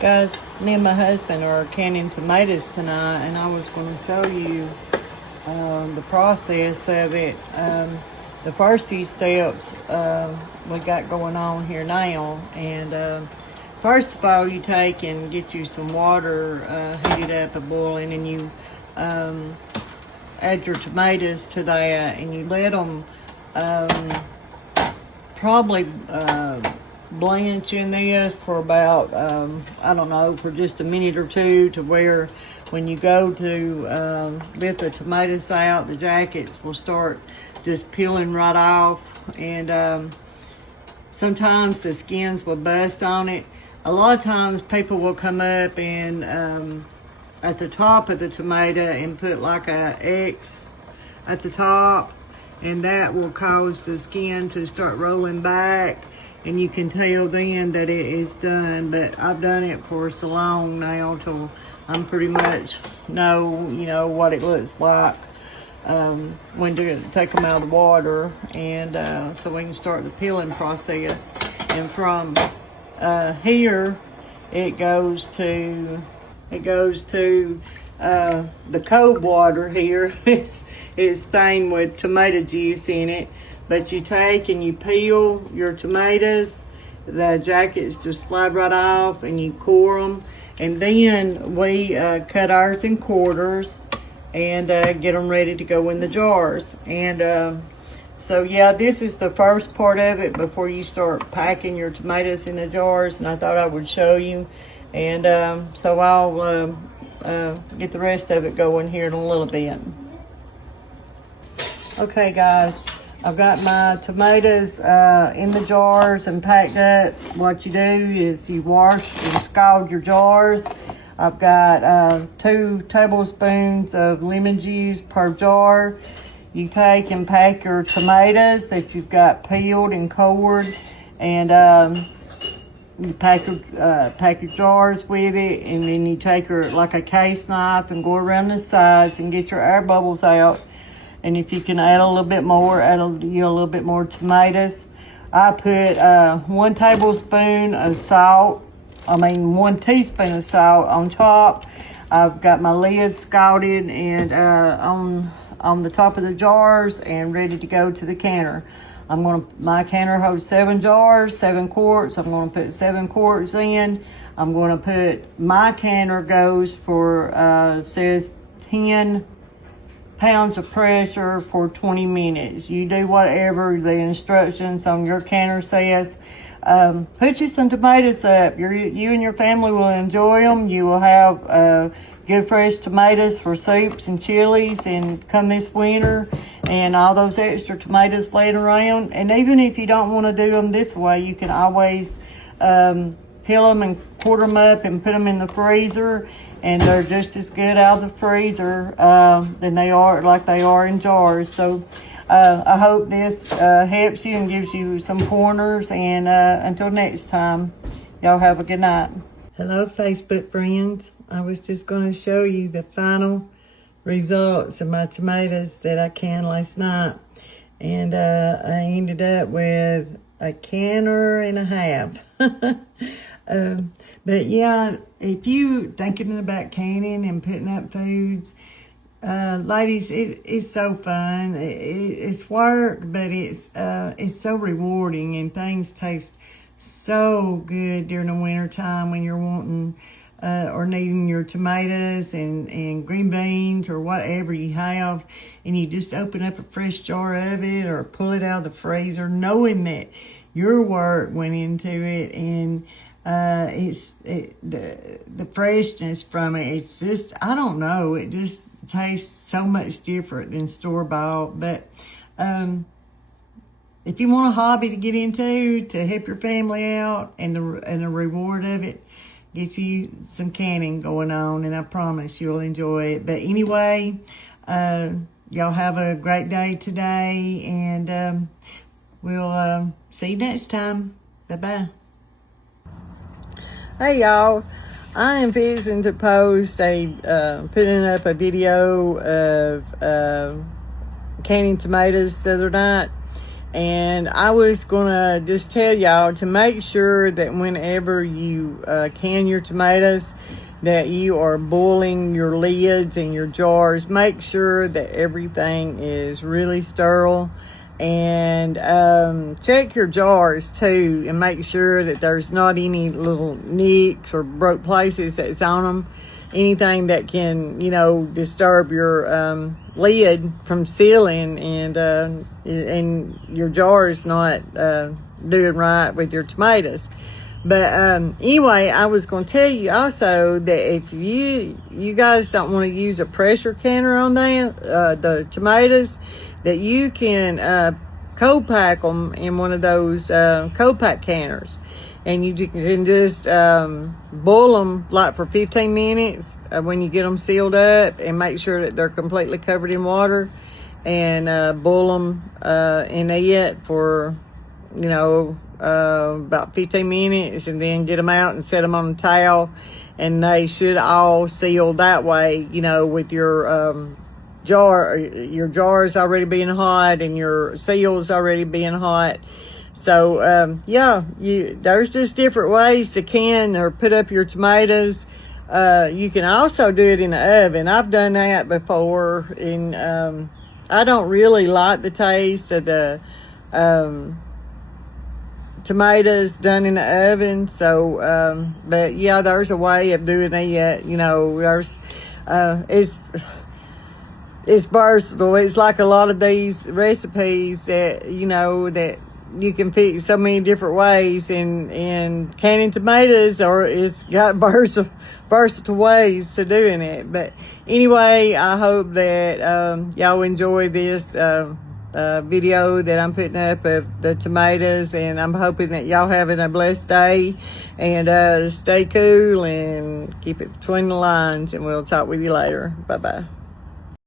Guys, me and my husband are canning tomatoes tonight, and I was going to show you the process of it. The first few steps we got going on here now, and first of all, you take and get you some water heated up and boiling, and you add your tomatoes to that, and you let them probably blanch in this for about I don't know, for just a minute or two, to where when you go to lift the tomatoes out, the jackets will start just peeling right off, and sometimes the skins will bust on it. A lot of times people will come up and at the top of the tomato and put like a X at the top, and that will cause the skin to start rolling back, and you can tell then that it is done. But I've done it for so long now till I'm pretty much know what it looks like when to take them out of the water, and so we can start the peeling process. And from here it goes to the cold water. Here it's stained with tomato juice in it, but you take and you peel your tomatoes, the jackets just slide right off, and you core them, and then we cut ours in quarters and get them ready to go in the jars. And so yeah, this is the first part of it before you start packing your tomatoes in the jars, and I thought I would show you. And so I'll get the rest of it going here in a little bit. Okay guys, I've got my tomatoes in the jars and packed up. What you do is you wash and scald your jars. I've got 2 tablespoons of lemon juice per jar. You take and pack your tomatoes that you've got peeled and cored, and you pack your jars with it, and then you take your like a case knife and go around the sides and get your air bubbles out. And if you can add a little bit more, add a little bit more tomatoes. I put 1 tablespoon of salt, 1 teaspoon of salt on top. I've got my lids scalded and on the top of the jars and ready to go to the canner. My canner holds 7 jars, 7 quarts. I'm gonna put 7 quarts in. I'm gonna put, my canner goes for, says 10 pounds of pressure for 20 minutes. You do whatever the instructions on your canner says. Put you some tomatoes up. You and your family will enjoy them. You will have good fresh tomatoes for soups and chilies, and come this winter, and all those extra tomatoes laying around. And even if you don't want to do them this way, you can always peel them and quarter them up and put them in the freezer, and they're just as good out of the freezer than they are in jars. So I hope this helps you and gives you some pointers, and until next time, y'all have a good night. Hello Facebook friends. I was just going to show you the final results of my tomatoes that I canned last night, and I ended up with a canner and a half. But yeah, if you thinking about canning and putting up foods, ladies, it's so fun. It's work, but it's so rewarding, and things taste so good during the winter time when you're wanting or needing your tomatoes and green beans or whatever you have, and you just open up a fresh jar of it or pull it out of the freezer, knowing that your work went into it, and the freshness from it, it's just, I don't know, it just tastes so much different than store-bought. But if you want a hobby to get into to help your family out, and the reward of it, get you some canning going on, and I promise you'll enjoy it. But anyway, y'all have a great day today, and we'll see you next time. Bye-bye. Hey y'all, I am fixing to post putting up a video of canning tomatoes the other night, And I was gonna just tell y'all to make sure that whenever you can your tomatoes, that you are boiling your lids and your jars. Make sure that everything is really sterile. And check your jars too, and make sure that there's not any little nicks or broke places that's on them. Anything that can, disturb your lid from sealing, and your jars not doing right with your tomatoes. But anyway, I was going to tell you also that if you guys don't want to use a pressure canner on them, the tomatoes, that you can co-pack them in one of those co-pack canners. And you can just boil them like for 15 minutes when you get them sealed up, and make sure that they're completely covered in water, and boil them in it for, about 15 minutes, and then get them out and set them on a towel, and they should all seal that way, with your your jars already being hot and your seals already being hot. So there's just different ways to can or put up your tomatoes. You can also do it in the oven. I've done that before, and I don't really like the taste of the tomatoes done in the oven. So but yeah, there's a way of doing it. It's versatile. It's like a lot of these recipes that that you can pick so many different ways, and canning tomatoes, or it's got versatile ways to doing it. But anyway, I hope that y'all enjoy this video that I'm putting up of the tomatoes, and I'm hoping that y'all having a blessed day, and stay cool and keep it between the lines, and we'll talk with you later. Bye bye.